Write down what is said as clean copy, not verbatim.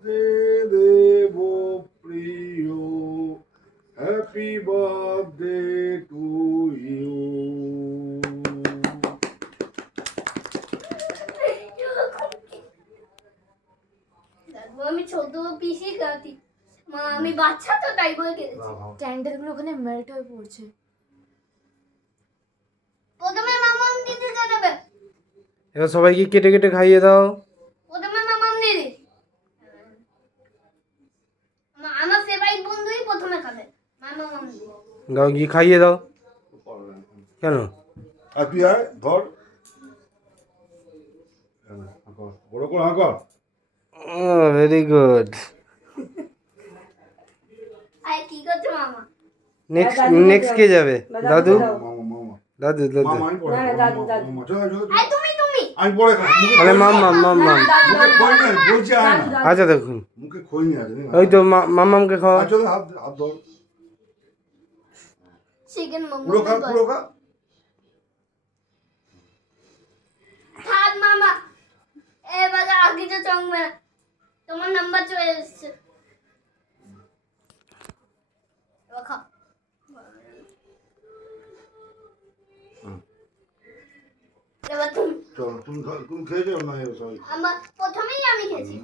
Birthday দেব প্রিয়, happy birthday to you. আমি ছোট পিসি খাতি মা, আমি বাচ্চা তো তাই বলে খেলেছি। ক্যান্ডেল গুলো ওখানে মেল্ট হয়ে পড়ছে। প্রথমে মামাম দিতে যাবে, এবার সবাইকে কেটে কেটে খাইয়ে দাও। প্রথমে মামাম দিদি। আমার ফেভারিট বন্ধুই প্রথমে খাবে, মামাম দিদি। দাও, গিয়ে খাইয়ে দাও। কেন? আর তুই আয় ধর, বড় করে হাঁকর। Very good. আরে কি করছে মামা? নেক্সট কে যাবে? দাদু মামা মামা দাদু দাদু। মামা আমি পরে মামা চল চল আরে তুমি আমি পরে খাই। তাহলে মাম্মাম মাম্মাম। মুখে খই না বলছি আয় না, আচ্ছা দেখুন, মুখে খই নিয়ে আছে। ওই তো মাম্মামকে খাওয়া। চল হাত হাত ধর, চিকেন মোমো পুরো খা পুরো খা। থাক মামা, এবার আগে তো চংবে না, তোমার নাম্বার চলে এসেছে। এবার খাও। এবার তুমি, চল তুমি খেয়ে যাও না, সবাই আমার প্রথমেই আমি খেয়েছি।